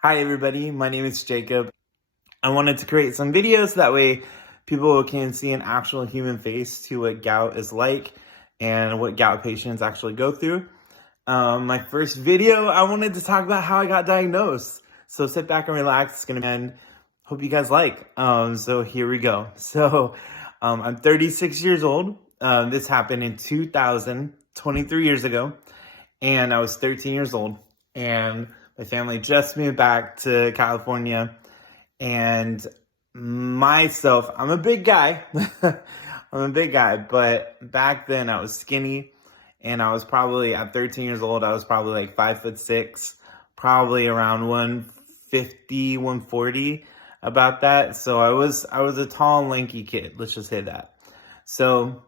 Hi everybody, my name is Jacob. I wanted to create some videos that way people can see an actual human face to what gout is like and what gout patients actually go through. My first video, I wanted to talk about how I got diagnosed. So sit back and relax, it's gonna be and hope you guys like. So here we go. I'm 36 years old. This happened in 2000, 23 years ago, and I was 13 years old. And my family just moved back to California. And myself, I'm a big guy. I'm a big guy, but back then I was skinny, and I was probably at 13 years old, I was probably like 5'6", probably around 150, 140, about that. So I was a tall and lanky kid, let's just say that. So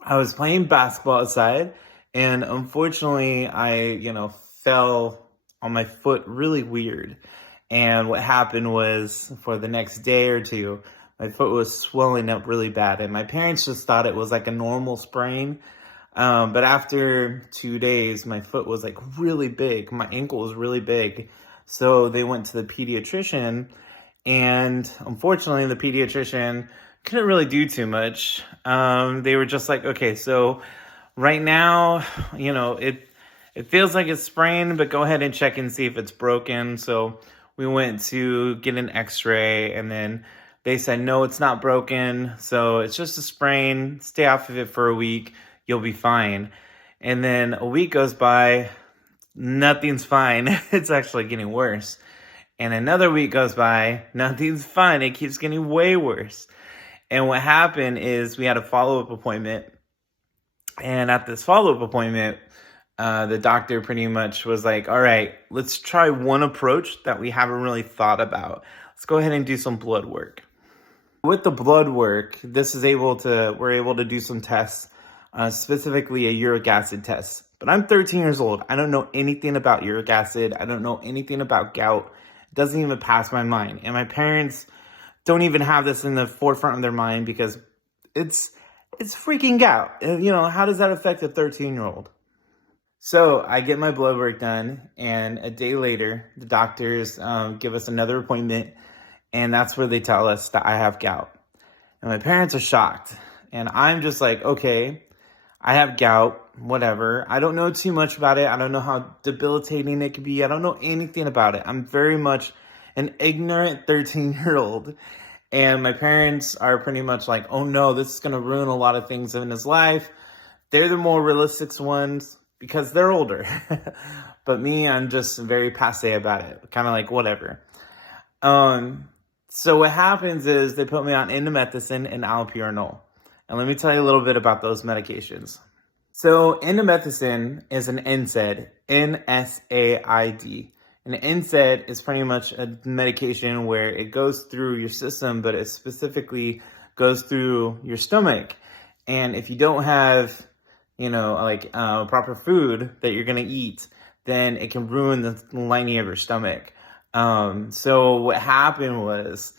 I was playing basketball outside, and unfortunately I fell on my foot really weird. And what happened was, for the next day or two, my foot was swelling up really bad, and my parents just thought it was like a normal sprain. But after 2 days, my foot was like really big. My ankle was really big. So they went to the pediatrician, and unfortunately, the pediatrician couldn't really do too much. They were just like, okay, so right now, it feels like it's sprained, but go ahead and check and see if it's broken. So we went to get an x-ray, and then they said, no, it's not broken. So it's just a sprain. Stay off of it for a week. You'll be fine. And then a week goes by. Nothing's fine. It's actually getting worse. And another week goes by. Nothing's fine. It keeps getting way worse. And what happened is we had a follow-up appointment. And at this follow-up appointment, the doctor pretty much was like, all right, let's try one approach that we haven't really thought about. Let's go ahead and do some blood work. With the blood work, we're able to do some tests, specifically a uric acid test. But I'm 13 years old. I don't know anything about uric acid. I don't know anything about gout. It doesn't even pass my mind. And my parents don't even have this in the forefront of their mind because it's freaking gout. How does that affect a 13-year-old? So I get my blood work done, and a day later, the doctors give us another appointment, and that's where they tell us that I have gout. And my parents are shocked, and I'm just like, okay, I have gout, whatever. I don't know too much about it. I don't know how debilitating it could be. I don't know anything about it. I'm very much an ignorant 13-year-old. And my parents are pretty much like, oh no, this is going to ruin a lot of things in his life. They're the more realistic ones because they're older. But me, I'm just very passe about it. Kind of like, whatever. So what happens is they put me on Indomethacin and Allopurinol. And let me tell you a little bit about those medications. So Indomethacin is an NSAID, NSAID. An NSAID is pretty much a medication where it goes through your system, but it specifically goes through your stomach. And if you don't have, proper food that you're going to eat, then it can ruin the lining of your stomach. So what happened was,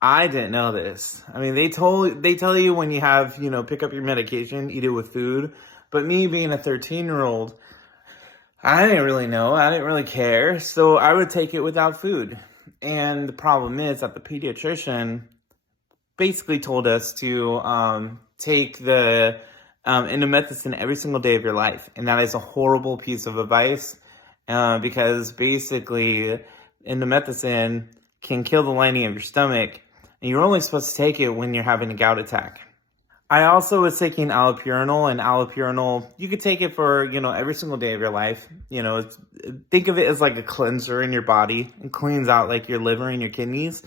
I didn't know this. I mean, they tell you when you have, pick up your medication, eat it with food. But me being a 13-year-old, I didn't really know. I didn't really care. So I would take it without food. And the problem is that the pediatrician basically told us to take the Indomethacin every single day of your life. And that is a horrible piece of advice because basically Indomethacin can kill the lining of your stomach, and you're only supposed to take it when you're having a gout attack. I also was taking allopurinol, and allopurinol, you could take it for, every single day of your life. Think of it as like a cleanser in your body. It cleans out like your liver and your kidneys.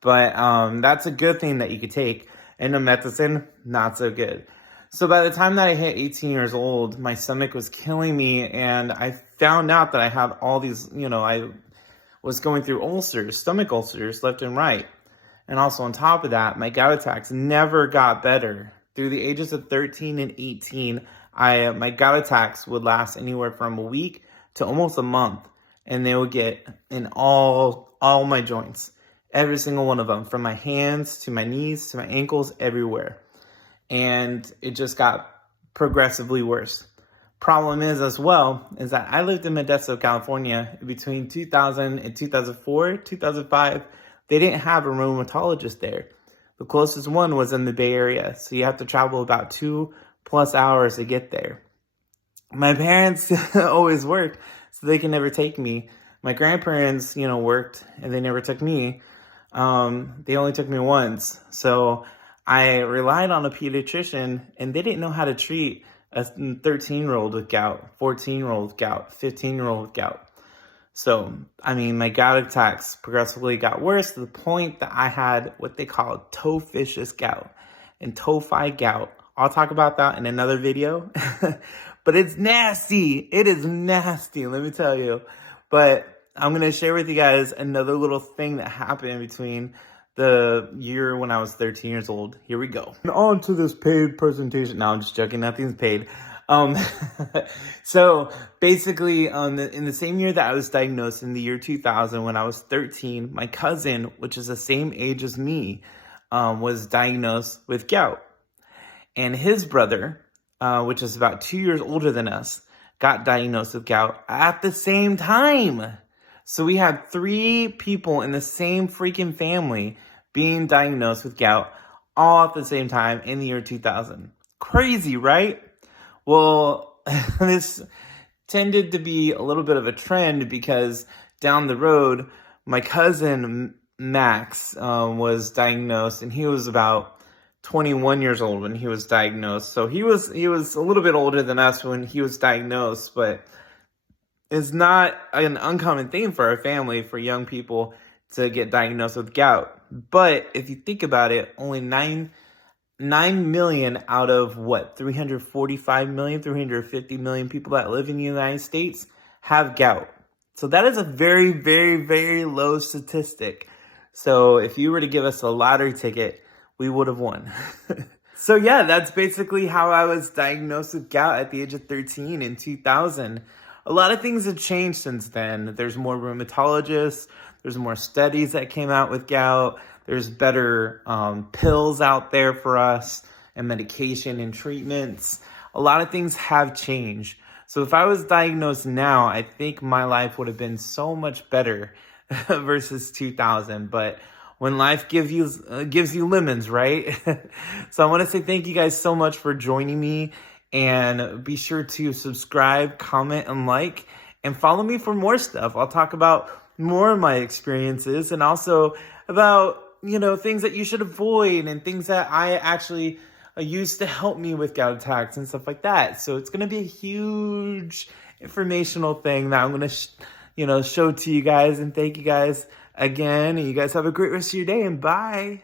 But that's a good thing that you could take. Indomethacin, not so good. So by the time that I hit 18 years old, my stomach was killing me, and I found out that I had all these, I was going through ulcers, stomach ulcers, left and right. And also on top of that, my gout attacks never got better. Through the ages of 13 and 18, my gout attacks would last anywhere from a week to almost a month. And they would get in all my joints. Every single one of them, from my hands to my knees to my ankles, everywhere. And it just got progressively worse. Problem is as well, is that I lived in Modesto, California between 2000 and 2004, 2005. They didn't have a rheumatologist there. The closest one was in the Bay Area. So you have to travel about 2+ hours to get there. My parents always worked, so they can never take me. My grandparents, worked and they never took me. They only took me once. So I relied on a pediatrician, and they didn't know how to treat a 13-year-old with gout, 14-year-old with gout, 15-year-old with gout. So, my gout attacks progressively got worse to the point that I had what they call Tophaceous gout and Tophi gout. I'll talk about that in another video, but it's nasty. It is nasty, let me tell you. But I'm going to share with you guys another little thing that happened between the year when I was 13 years old. Here we go. And on to this paid presentation. No, I'm just joking. Nothing's paid. So basically, in the same year that I was diagnosed, in the year 2000, when I was 13, my cousin, which is the same age as me, was diagnosed with gout. And his brother, which is about 2 years older than us, got diagnosed with gout at the same time. So we had 3 people in the same freaking family being diagnosed with gout all at the same time in the year 2000. Crazy, right? Well, this tended to be a little bit of a trend because down the road, my cousin Max was diagnosed, and he was about 21 years old when he was diagnosed. So he was a little bit older than us when he was diagnosed, but it's not an uncommon thing for our family, for young people to get diagnosed with gout. But if you think about it, only 9 million out of 345 million, 350 million people that live in the United States have gout. So that is a very, very, very low statistic. So if you were to give us a lottery ticket, we would have won. So yeah, that's basically how I was diagnosed with gout at the age of 13 in 2000. A lot of things have changed since then. There's more rheumatologists. There's more studies that came out with gout. There's better pills out there for us, and medication and treatments. A lot of things have changed. So if I was diagnosed now, I think my life would have been so much better versus 2000. But when life gives you lemons, right? So I want to say thank you guys so much for joining me. And be sure to subscribe, comment, and like. And follow me for more stuff. I'll talk about more of my experiences, and also about, things that you should avoid, and things that I actually used to help me with gout attacks and stuff like that. So it's going to be a huge informational thing that I'm going to, show to you guys. And thank you guys again. And you guys have a great rest of your day, and bye.